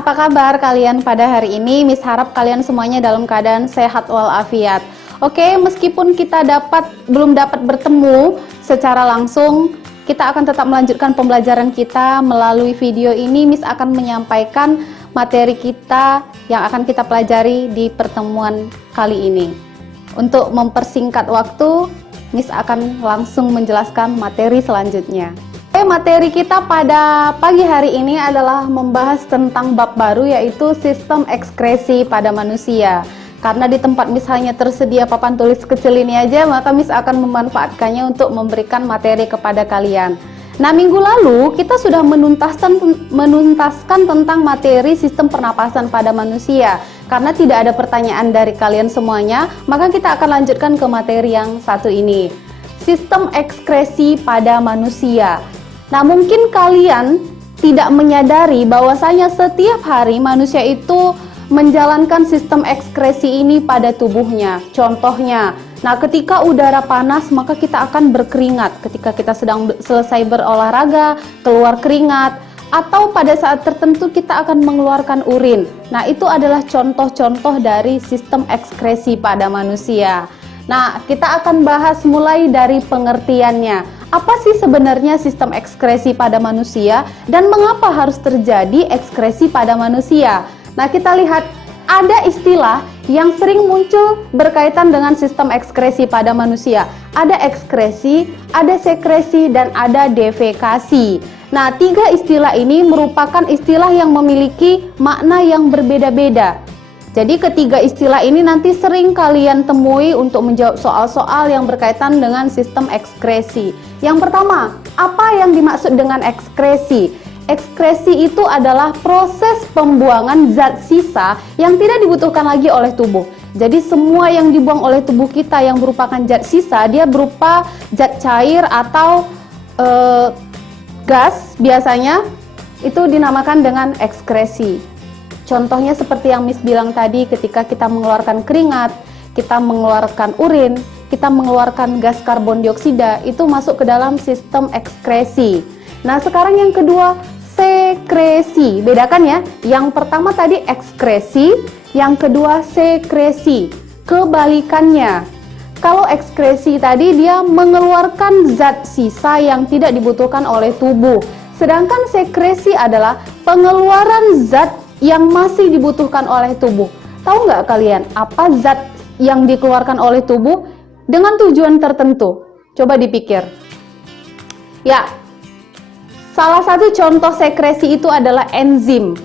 apa kabar kalian pada hari ini? Miss harap kalian semuanya dalam keadaan sehat walafiat. Oke, meskipun kita belum dapat bertemu secara langsung, kita akan tetap melanjutkan pembelajaran kita melalui video ini. Miss akan menyampaikan materi kita yang akan kita pelajari di pertemuan kali ini. Untuk mempersingkat waktu, Miss akan langsung menjelaskan materi selanjutnya. Materi kita pada pagi hari ini adalah membahas tentang bab baru, yaitu sistem ekskresi pada manusia. Karena di tempat Miss hanya tersedia papan tulis kecil ini aja, maka Miss akan memanfaatkannya untuk memberikan materi kepada kalian. Nah, minggu lalu kita sudah menuntaskan tentang materi sistem pernapasan pada manusia. Karena tidak ada pertanyaan dari kalian semuanya, maka kita akan lanjutkan ke materi yang satu ini. Sistem ekskresi pada manusia. Nah, mungkin kalian tidak menyadari bahwasanya setiap hari manusia itu menjalankan sistem ekskresi ini pada tubuhnya. Contohnya, nah ketika udara panas maka kita akan berkeringat. Ketika kita sedang selesai berolahraga, keluar keringat. Atau pada saat tertentu kita akan mengeluarkan urin. Nah, itu adalah contoh-contoh dari sistem ekskresi pada manusia. Nah, kita akan bahas mulai dari pengertiannya. Apa sih sebenarnya sistem ekskresi pada manusia dan mengapa harus terjadi ekskresi pada manusia? Nah, kita lihat ada istilah yang sering muncul berkaitan dengan sistem ekskresi pada manusia. Ada ekskresi, ada sekresi, dan ada defekasi. Nah, tiga istilah ini merupakan istilah yang memiliki makna yang berbeda-beda. Jadi ketiga istilah ini nanti sering kalian temui untuk menjawab soal-soal yang berkaitan dengan sistem ekskresi. Yang pertama, apa yang dimaksud dengan ekskresi? Ekskresi itu adalah proses pembuangan zat sisa yang tidak dibutuhkan lagi oleh tubuh. Jadi semua yang dibuang oleh tubuh kita yang merupakan zat sisa, dia berupa zat cair atau gas biasanya, itu dinamakan dengan ekskresi. Contohnya seperti yang Miss bilang tadi, ketika kita mengeluarkan keringat, kita mengeluarkan urin, kita mengeluarkan gas karbon dioksida, itu masuk ke dalam sistem ekskresi. Nah, sekarang yang kedua, sekresi. Bedakan ya, yang pertama tadi ekskresi, yang kedua sekresi. Kebalikannya, kalau ekskresi tadi dia mengeluarkan zat sisa yang tidak dibutuhkan oleh tubuh. Sedangkan sekresi adalah pengeluaran zat yang masih dibutuhkan oleh tubuh. Tahu nggak kalian apa zat yang dikeluarkan oleh tubuh dengan tujuan tertentu? Coba dipikir. Ya, salah satu contoh sekresi itu adalah enzim.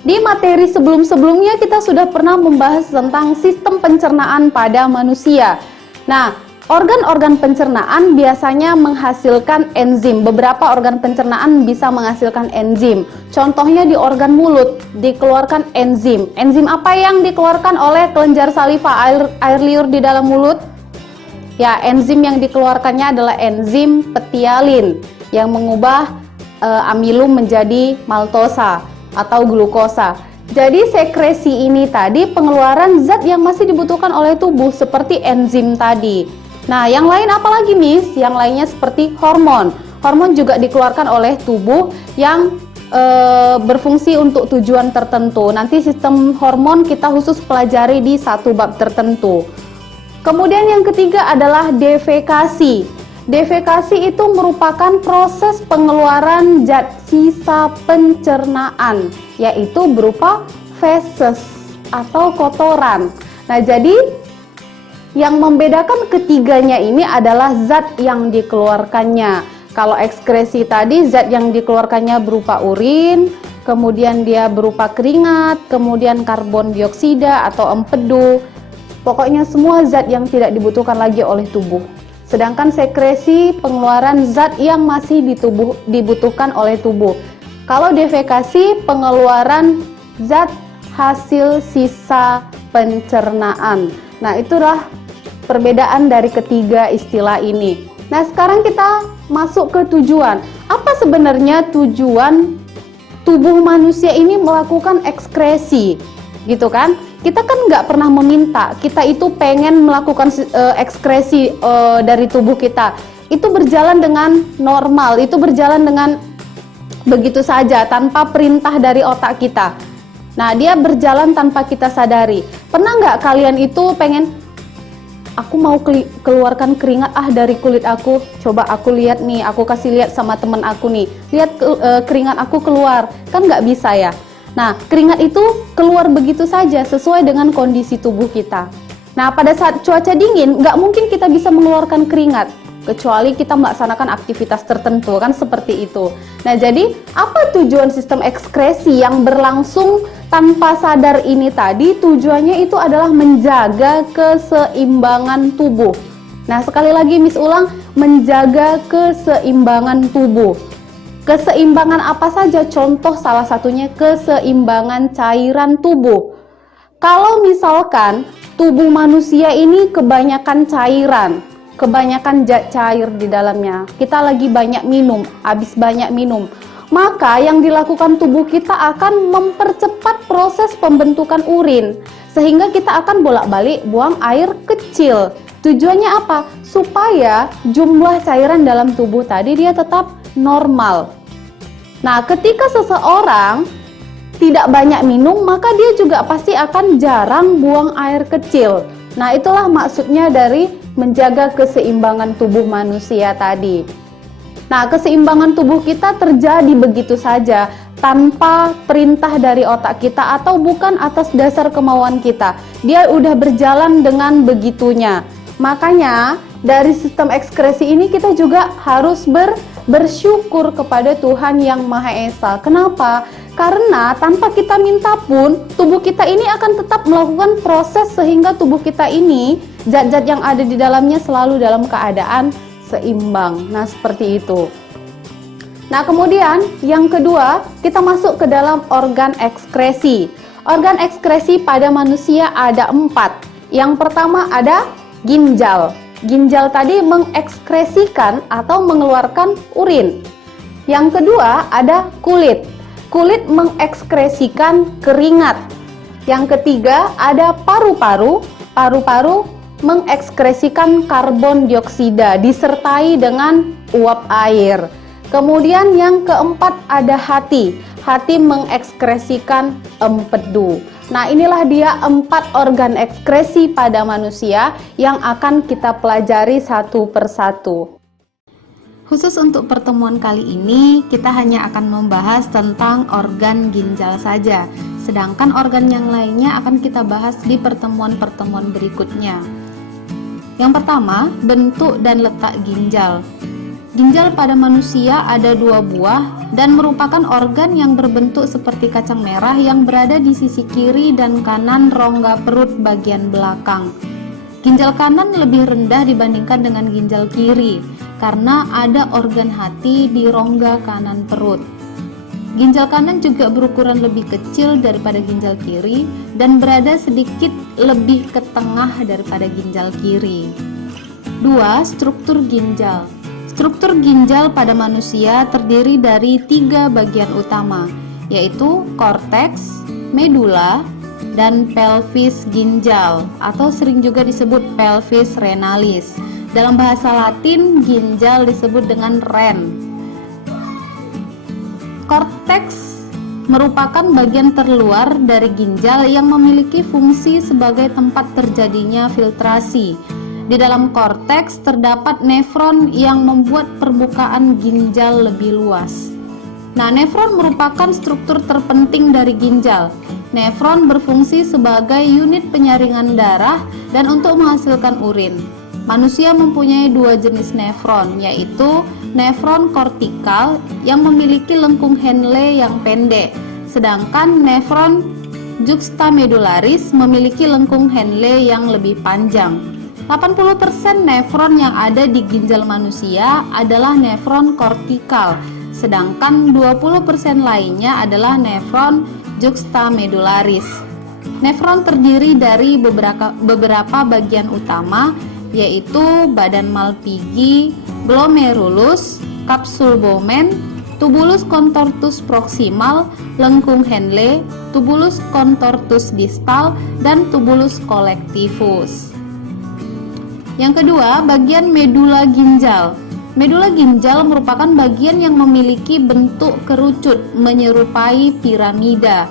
Di materi sebelum-sebelumnya kita sudah pernah membahas tentang sistem pencernaan pada manusia. Nah, organ-organ pencernaan biasanya menghasilkan enzim. Beberapa organ pencernaan bisa menghasilkan enzim. Contohnya di organ mulut dikeluarkan enzim. Enzim apa yang dikeluarkan oleh kelenjar saliva, air liur di dalam mulut? Ya, enzim yang dikeluarkannya adalah enzim petialin yang mengubah amilum menjadi maltosa atau glukosa. Jadi sekresi ini tadi pengeluaran zat yang masih dibutuhkan oleh tubuh seperti enzim tadi. Nah, yang lain apa lagi, Miss? Yang lainnya seperti hormon. Hormon juga dikeluarkan oleh tubuh yang berfungsi untuk tujuan tertentu. Nanti sistem hormon kita khusus pelajari di satu bab tertentu. Kemudian yang ketiga adalah defekasi. Defekasi itu merupakan proses pengeluaran zat sisa pencernaan, yaitu berupa feses atau kotoran. Nah, jadi yang membedakan ketiganya ini adalah zat yang dikeluarkannya. Kalau ekskresi tadi zat yang dikeluarkannya berupa urin, kemudian dia berupa keringat, kemudian karbon dioksida atau empedu. Pokoknya semua zat yang tidak dibutuhkan lagi oleh tubuh. Sedangkan sekresi pengeluaran zat yang masih dibutuhkan oleh tubuh. Kalau defekasi pengeluaran zat hasil sisa pencernaan. Nah, itulah perbedaan dari ketiga istilah ini. Nah, sekarang kita masuk ke tujuan. Apa sebenarnya tujuan tubuh manusia ini melakukan ekskresi? Gitu kan? Kita kan nggak pernah meminta, kita itu pengen melakukan ekskresi dari tubuh kita. Itu berjalan dengan normal, itu berjalan dengan begitu saja tanpa perintah dari otak kita. Nah, dia berjalan tanpa kita sadari. Pernah nggak kalian itu pengen, aku mau keluarkan keringat dari kulit aku, coba aku lihat nih, aku kasih lihat sama temen aku nih, lihat keringat aku keluar, kan nggak bisa ya. Nah, keringat itu keluar begitu saja sesuai dengan kondisi tubuh kita. Nah, pada saat cuaca dingin, nggak mungkin kita bisa mengeluarkan keringat, kecuali kita melaksanakan aktivitas tertentu, kan seperti itu. Nah, jadi apa tujuan sistem ekskresi yang berlangsung tanpa sadar ini tadi? Tujuannya itu adalah menjaga keseimbangan tubuh. Nah, sekali lagi Miss ulang, menjaga keseimbangan tubuh. Keseimbangan apa saja? Contoh salah satunya keseimbangan cairan tubuh. Kalau misalkan tubuh manusia ini kebanyakan cairan, kebanyakan zat cair di dalamnya, kita lagi banyak minum, habis banyak minum, maka yang dilakukan tubuh kita akan mempercepat proses pembentukan urin, sehingga kita akan bolak-balik buang air kecil. Tujuannya apa? Supaya jumlah cairan dalam tubuh tadi dia tetap normal. Nah, ketika seseorang tidak banyak minum, maka dia juga pasti akan jarang buang air kecil. Nah, itulah maksudnya dari menjaga keseimbangan tubuh manusia tadi. Nah, keseimbangan tubuh kita terjadi begitu saja tanpa perintah dari otak kita atau bukan atas dasar kemauan kita. Dia udah berjalan dengan begitunya. Makanya dari sistem ekskresi ini kita juga harus bersyukur kepada Tuhan Yang Maha Esa. Kenapa? Karena tanpa kita minta pun, tubuh kita ini akan tetap melakukan proses sehingga tubuh kita ini, zat-zat yang ada di dalamnya selalu dalam keadaan seimbang. Nah, seperti itu. Nah, kemudian yang kedua, kita masuk ke dalam organ ekskresi. Organ ekskresi pada manusia ada 4. Yang pertama ada ginjal. Ginjal tadi mengekskresikan atau mengeluarkan urin. Yang kedua ada kulit. Kulit mengekskresikan keringat. Yang ketiga ada paru-paru. Paru-paru mengekskresikan karbon dioksida disertai dengan uap air. Kemudian yang keempat ada hati. Hati mengekskresikan empedu. Nah, inilah dia 4 organ ekskresi pada manusia yang akan kita pelajari satu persatu. Khusus untuk pertemuan kali ini, kita hanya akan membahas tentang organ ginjal saja. Sedangkan organ yang lainnya akan kita bahas di pertemuan-pertemuan berikutnya. Yang pertama, bentuk dan letak ginjal. Ginjal pada manusia ada 2 buah dan merupakan organ yang berbentuk seperti kacang merah yang berada di sisi kiri dan kanan rongga perut bagian belakang. Ginjal kanan lebih rendah dibandingkan dengan ginjal kiri karena ada organ hati di rongga kanan perut. Ginjal kanan juga berukuran lebih kecil daripada ginjal kiri dan berada sedikit lebih ke tengah daripada ginjal kiri. 2. Struktur ginjal. Struktur ginjal pada manusia terdiri dari 3 bagian utama, yaitu korteks, medula, dan pelvis ginjal atau sering juga disebut pelvis renalis. Dalam bahasa Latin, ginjal disebut dengan ren. Korteks merupakan bagian terluar dari ginjal yang memiliki fungsi sebagai tempat terjadinya filtrasi. Di dalam korteks terdapat nefron yang membuat permukaan ginjal lebih luas. Nah, nefron merupakan struktur terpenting dari ginjal. Nefron berfungsi sebagai unit penyaringan darah dan untuk menghasilkan urin. Manusia mempunyai 2 jenis nefron, yaitu nefron kortikal yang memiliki lengkung Henle yang pendek, sedangkan nefron juxtamedularis memiliki lengkung Henle yang lebih panjang. 80% nefron yang ada di ginjal manusia adalah nefron kortikal, sedangkan 20% lainnya adalah nefron juxtamedularis. Nefron terdiri dari beberapa bagian utama, yaitu badan Malpighi, glomerulus, kapsul Bowman, tubulus contortus proximal, lengkung Henle, tubulus contortus distal, dan tubulus collectivus. Yang kedua, bagian medula ginjal. Medula ginjal merupakan bagian yang memiliki bentuk kerucut menyerupai piramida.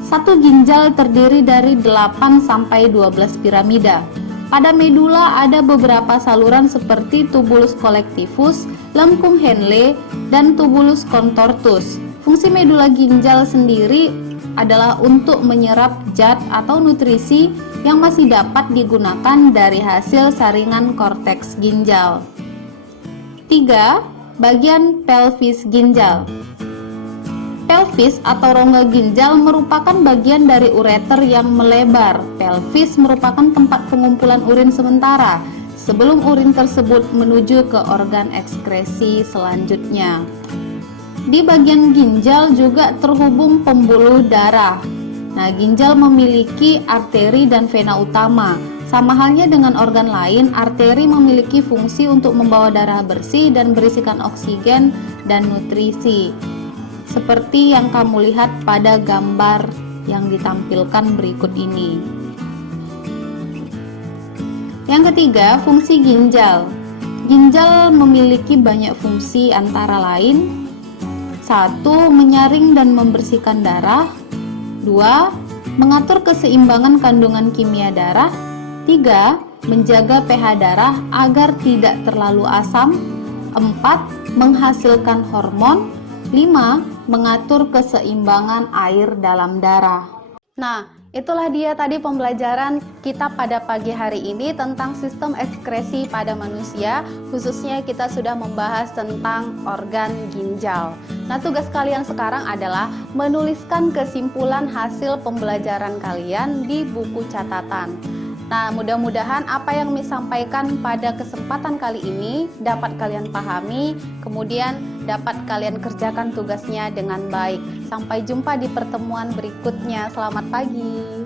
Satu ginjal terdiri dari 8 sampai 12 piramida. Pada medula ada beberapa saluran seperti tubulus collectivus, lengkung Henle, dan tubulus contortus. Fungsi medula ginjal sendiri adalah untuk menyerap zat atau nutrisi yang masih dapat digunakan dari hasil saringan korteks ginjal. 3. Bagian pelvis ginjal. Pelvis atau rongga ginjal merupakan bagian dari ureter yang melebar. Pelvis merupakan tempat pengumpulan urin sementara sebelum urin tersebut menuju ke organ ekskresi selanjutnya. Di bagian ginjal juga terhubung pembuluh darah. Nah, ginjal memiliki arteri dan vena utama. Sama halnya dengan organ lain, arteri memiliki fungsi untuk membawa darah bersih dan berisikan oksigen dan nutrisi. Seperti yang kamu lihat pada gambar yang ditampilkan berikut ini. Yang ketiga, fungsi ginjal. Ginjal memiliki banyak fungsi antara lain: 1. Menyaring dan membersihkan darah. 2. Mengatur keseimbangan kandungan kimia darah. 3. Menjaga pH darah agar tidak terlalu asam. 4. Menghasilkan hormon. 5. Mengatur keseimbangan air dalam darah. Nah, itulah dia tadi pembelajaran kita pada pagi hari ini tentang sistem ekskresi pada manusia. Khususnya kita sudah membahas tentang organ ginjal. Nah, tugas kalian sekarang adalah menuliskan kesimpulan hasil pembelajaran kalian di buku catatan. Nah, mudah-mudahan apa yang disampaikan pada kesempatan kali ini dapat kalian pahami, kemudian dapat kalian kerjakan tugasnya dengan baik. Sampai jumpa di pertemuan berikutnya. Selamat pagi.